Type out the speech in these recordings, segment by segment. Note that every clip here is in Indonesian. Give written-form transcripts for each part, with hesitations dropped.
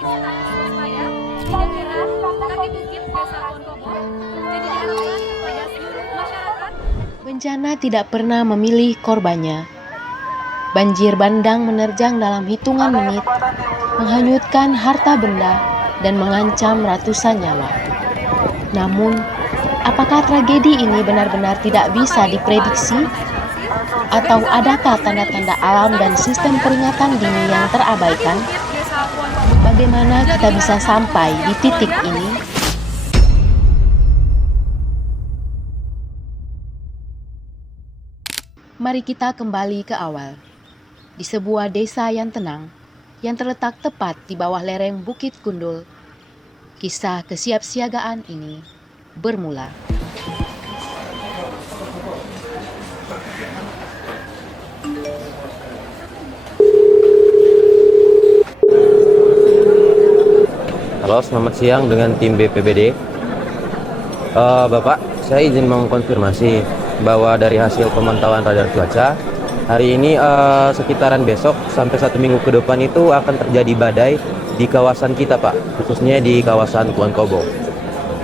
status waspada di daerah kaki bukit Desa Ponkobo. Jadi diharapkan kepada seluruh masyarakat. Bencana tidak pernah memilih korbannya. Banjir bandang menerjang dalam hitungan menit, menghanyutkan harta benda dan mengancam ratusan nyawa. Namun, apakah tragedi ini benar-benar tidak bisa diprediksi? Atau adakah tanda-tanda alam dan sistem peringatan dini yang terabaikan? Bagaimana kita bisa sampai di titik ini? Mari kita kembali ke awal. Di sebuah desa yang tenang, yang terletak tepat di bawah lereng Bukit Gundul, kisah kesiapsiagaan ini bermula. Halo, selamat siang dengan tim BPBD. Bapak, saya izin mengkonfirmasi bahwa dari hasil pemantauan radar cuaca, hari ini sekitaran besok sampai 1 minggu ke depan itu akan terjadi badai di kawasan kita, Pak, khususnya di kawasan Kulon Progo.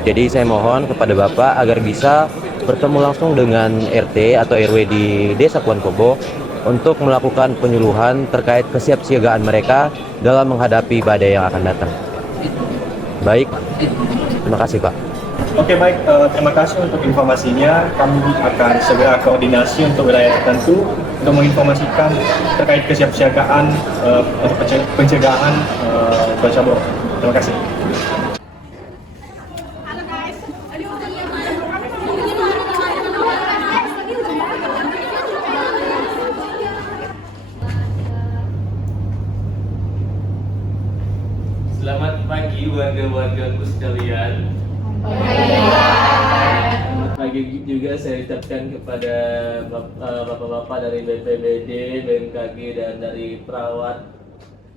Jadi saya mohon kepada Bapak agar bisa bertemu langsung dengan RT atau RW di Desa Kulon Progo untuk melakukan penyuluhan terkait kesiapsiagaan mereka dalam menghadapi badai yang akan datang. Baik, terima kasih Pak. Oke baik, terima kasih untuk informasinya. Kami akan segera koordinasi untuk wilayah tertentu untuk menginformasikan terkait kesiapsiagaan untuk pencegahan cuaca buruk. Terima kasih. Selamat pagi warga-wargaku sekalian. Selamat pagi juga saya ucapkan kepada bapak-bapak dari BPBD, BMKG dan dari perawat.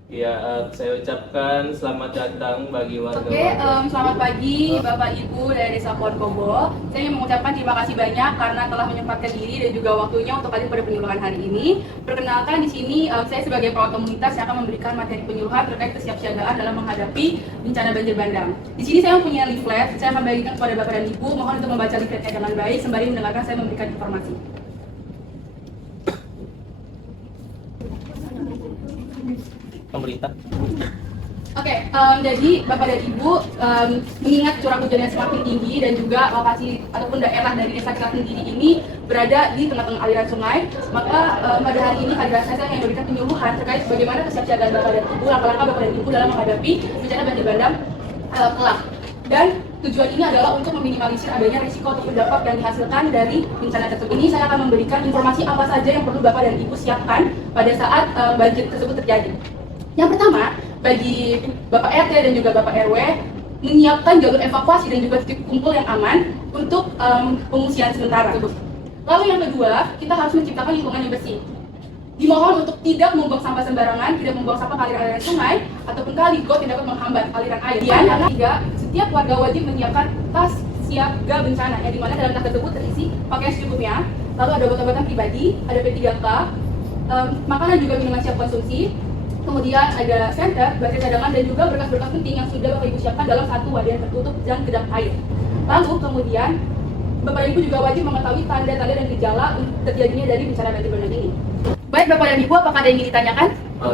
Ya, saya ucapkan selamat datang bagi warga. Selamat pagi Bapak Ibu dari Desa Ponkobo. Saya ingin mengucapkan terima kasih banyak karena telah menyempatkan diri dan juga waktunya untuk hadir pada penyuluhan hari ini. Perkenalkan di sini saya sebagai perawat komunitas yang akan memberikan materi penyuluhan terkait kesiapsiagaan dalam menghadapi bencana banjir bandang. Di sini saya mempunyai leaflet, saya akan bagikan kepada Bapak dan Ibu. Mohon untuk membaca leafletnya dengan baik sembari mendengarkan saya memberikan informasi. Pemerintah. Jadi Bapak dan Ibu mengingat curah hujan yang semakin tinggi dan juga lokasi ataupun daerah dari desa kita sendiri ini berada di tengah-tengah aliran sungai, maka pada hari ini adalah saya yang memberikan penyuluhan terkait bagaimana kesiapsiagaan Bapak dan Ibu, langkah-langkah Bapak dan Ibu dalam menghadapi bencana banjir bandang kelak. Dan tujuan ini adalah untuk meminimalisir adanya risiko ataupun dampak yang dihasilkan dari bencana tersebut. Ini saya akan memberikan informasi apa saja yang perlu Bapak dan Ibu siapkan pada saat banjir tersebut terjadi. Yang pertama, bagi Bapak RT dan juga Bapak RW menyiapkan jalur evakuasi dan juga titik kumpul yang aman untuk pengungsian sementara. Lalu yang kedua, kita harus menciptakan lingkungan yang bersih. Dimohon untuk tidak membuang sampah sembarangan, tidak membuang sampah ke aliran sungai ataupun kali got yang dapat menghambat aliran air. Dan yang ketiga, setiap warga wajib menyiapkan tas siaga bencana, yang dimana dalam tas tersebut terisi pakaian secukupnya, lalu ada obat-obatan pribadi, ada P3K, makanan juga minuman siap konsumsi. Kemudian ada senter, baterai cadangan, dan juga berkas-berkas penting yang sudah Bapak Ibu siapkan dalam satu wadah yang tertutup dan kedap air. Lalu kemudian Bapak Ibu juga wajib mengetahui tanda-tanda dan gejala terjadinya dari bencana banjir bandang ini. Baik Bapak dan Ibu, apakah ada yang ingin ditanyakan?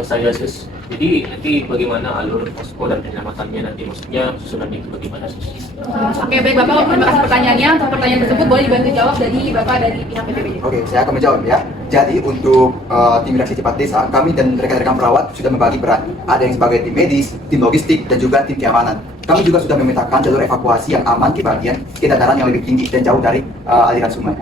Saya Sus. Jadi nanti bagaimana alur posko dan penyelamatannya nanti, maksudnya susunan itu bagaimana Sus? Oke, baik Bapak, terima kasih pertanyaannya. Untuk pertanyaan tersebut boleh dibantu jawab dari Bapak dari pihak BPBD. Oke, saya akan menjawab ya. Jadi untuk tim reaksi cepat desa, kami dan rekan-rekan perawat sudah membagi peran. Ada yang sebagai tim medis, tim logistik, dan juga tim keamanan. Kami juga sudah memetakan jalur evakuasi yang aman di bagian ke dataran yang lebih tinggi dan jauh dari aliran sungai.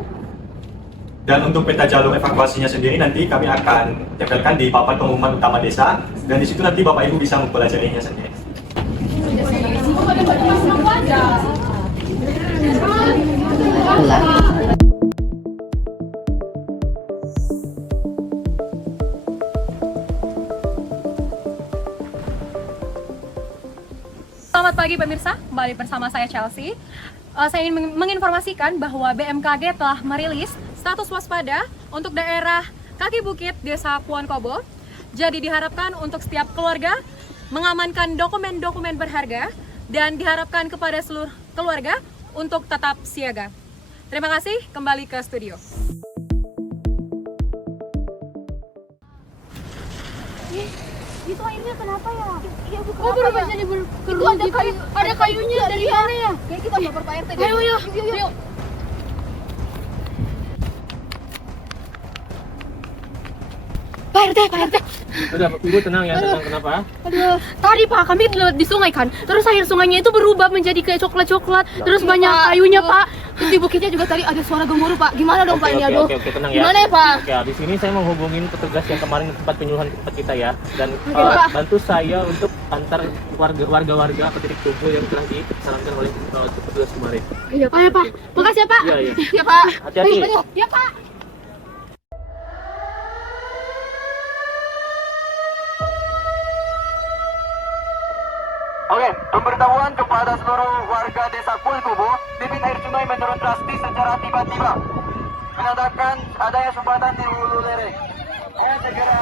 Dan untuk peta jalur evakuasinya sendiri nanti kami akan tempelkan di papan pengumuman utama desa, dan di situ nanti Bapak Ibu bisa mempelajarinya sendiri. Selamat pagi pemirsa, kembali bersama saya Chelsea. Saya ingin menginformasikan bahwa BMKG telah merilis status waspada untuk daerah kaki bukit Desa Kulon Progo. Jadi diharapkan untuk setiap keluarga mengamankan dokumen-dokumen berharga, dan diharapkan kepada seluruh keluarga untuk tetap siaga. Terima kasih, kembali ke studio. Itu airnya kenapa ya? Iya, bukan berubah jadi keruh gitu. Ada kayunya dari mana ya? Kayak kita lapor Pak RT deh. Ayo, yuk. Pak RT. Udah, Ibu tenang ya, tenang. Kenapa? Aduh, tadi Pak kami di sungai kan. Terus air sungainya itu berubah menjadi kayak coklat-coklat. Terus banyak kayunya, Pak. Terus di bukitnya juga tadi ada suara gemuruh, Pak. Gimana dong, Pak ini? Aduh. Oke, tenang ya. Gimana ya, Pak? Oke, habis ini saya mau hubungin petugas yang kemarin ke tempat penyuluhan ke tempat kita ya. Dan Pak. bantu saya untuk antar warga-warga ke titik kumpul yang telah disarankan oleh petugas kemarin. Iya, Pak. Makasih ya, Pak. Iya. Iya, Pak. Hati-hati. Iya, Pak. Oke, pemberitahuan kepada seluruh warga desa Kulkubu, debit air sungai menurun drastis secara tiba-tiba, menandakan adanya sumbatan di hulu lereng. Ayo segera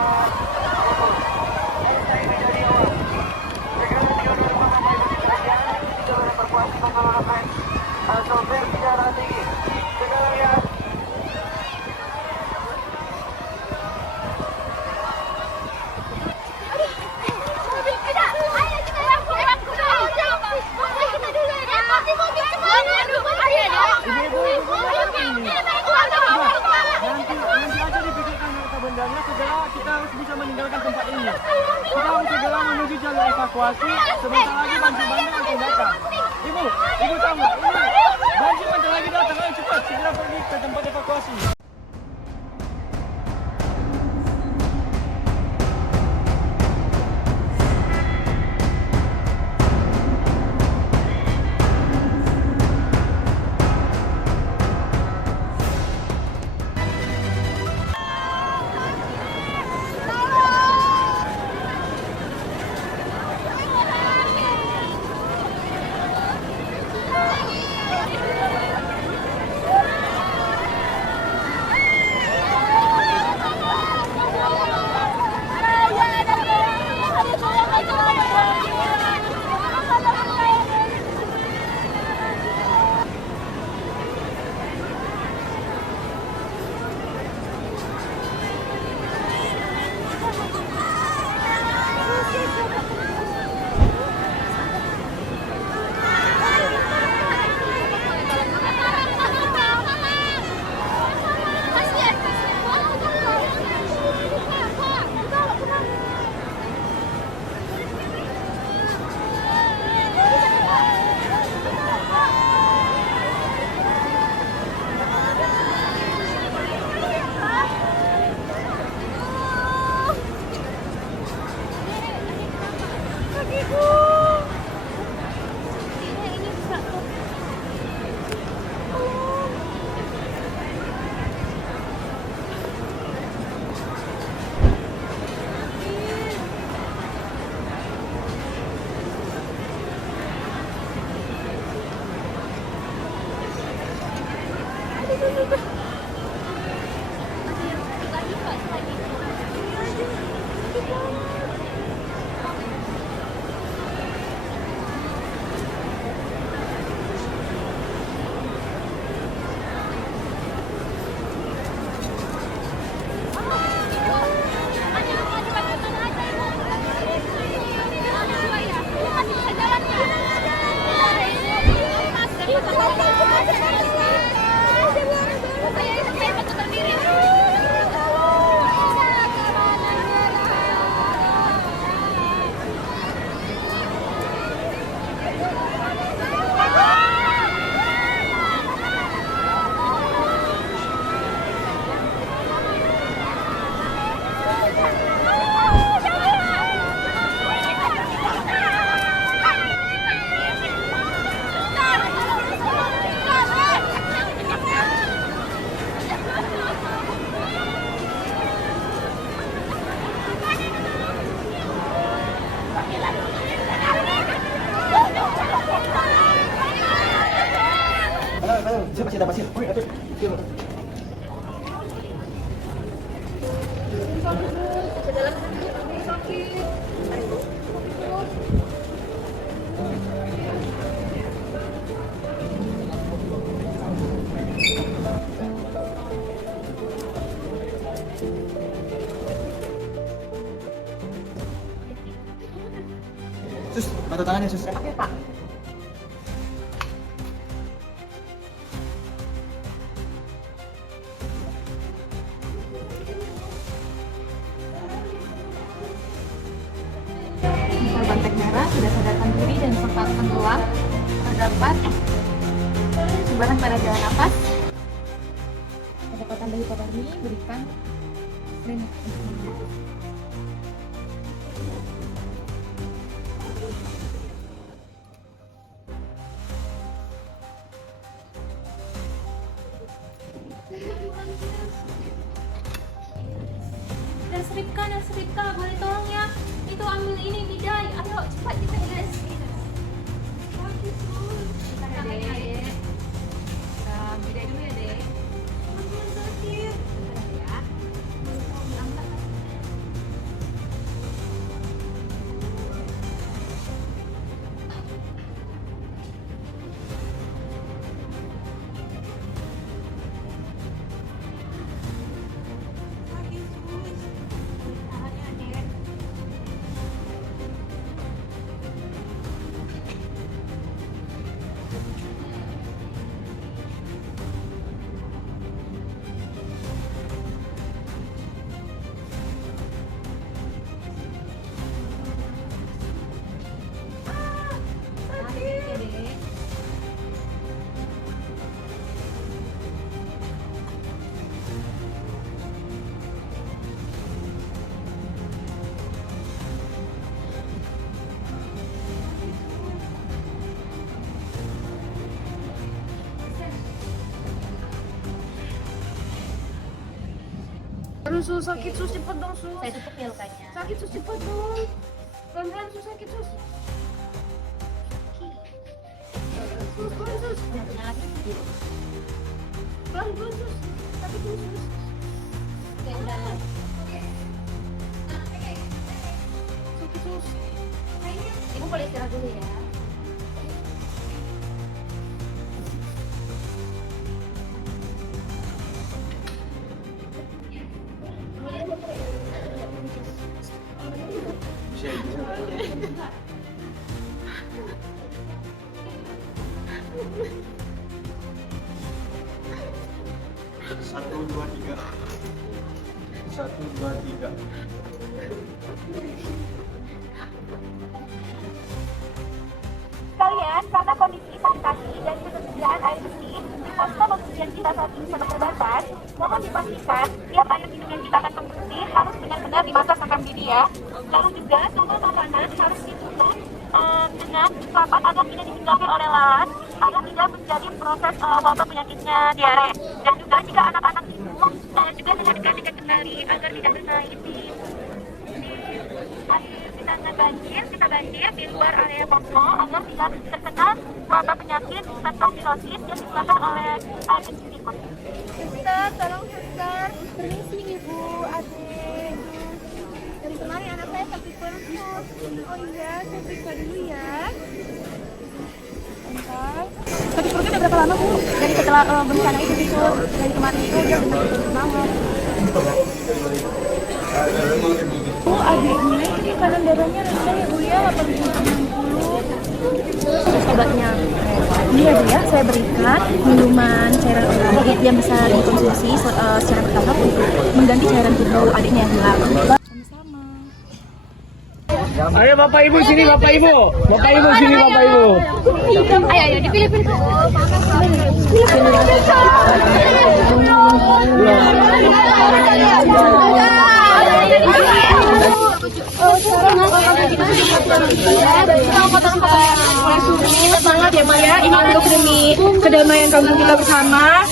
evakuasi menurunkan sopir secara tinggi. Segera ya. Bendanya segera kita harus bisa meninggalkan tempat ini. Kita harus segera menuju jalur evakuasi. Sebentar lagi banjir bandang akan datang. Ibu tahu nggak? Ini banjir bandang lagi datang. Ayo cepat segera pergi ke tempat evakuasi. Siapa dapat sih? Sus, bantu tangannya sus. Oke Pak. Korban tag merah sudah sadarkan diri dan sempat tenggelam. Terdapat sumbatan pada jalan napas. Pendapatan dari korban ini berikan Dan seripkan, boleh tolong ya. Itu ambil ini bidai. Ayo cepat kita guys. Adek. Bidai dulu ya dek. Sakit. Ya. Aduh sus, sakit sus, cepet dong sus. Saya tutup ya lukanya. Sakit sus, cepet dong. Pelan-pelan sus, sakit sus. Sus, pelan sus. Pelan-pelan sus. Sakit sus. Oke, udah. Sakit sus. Ibu boleh istirahat dulu ya. Satu, dua, tiga. 1, 2, 3. Sekalian, karena kondisi sanitasi dan ketersediaan air bersih di posko pengungsian kita saat ini sangat terbatas, mohon dipastikan tiap air minum yang kita akan konsumsi harus benar-benar dimasak sampai mendidih ya. Lalu juga sumber makanan harus ditutup dengan rapat agar tidak dihinggapi oleh lalat, agar tidak menjadi proses wabah penyakitnya diare. Dan juga jika anak-anak itu juga mendekat-dekat kembali agar tidak bermain di kita banjir di luar area posko agar tidak terkena wabah penyakit leptospirosis yang disebabkan oleh air berikut. Suster, tolong suster. Permisi ibu, adik. Dari kemarin anak saya sakit perut. Oh iya, saya periksa dulu ya. Bentar. Sakit perutnya udah berapa lama bu? Dari setelah bencana itu sus. Dari kemarin itu udah sakit banget. Bu, adiknya ini tekanan darahnya rendah ya bu ya, 80/60. Terus obatnya. Ini ya bu ya, saya berikan minuman cairan organik yang bisa dikonsumsi secara bertahap untuk mengganti cairan tubuh adiknya yang hilang. Sama-sama. Ayo Bapak Ibu sini, Bapak Ibu. Bapak Ibu sini, Bapak Ibu. Ayo, dipilih-pilih. Semangat ya Maya, ini untuk demi kedamaian kampung kita bersama.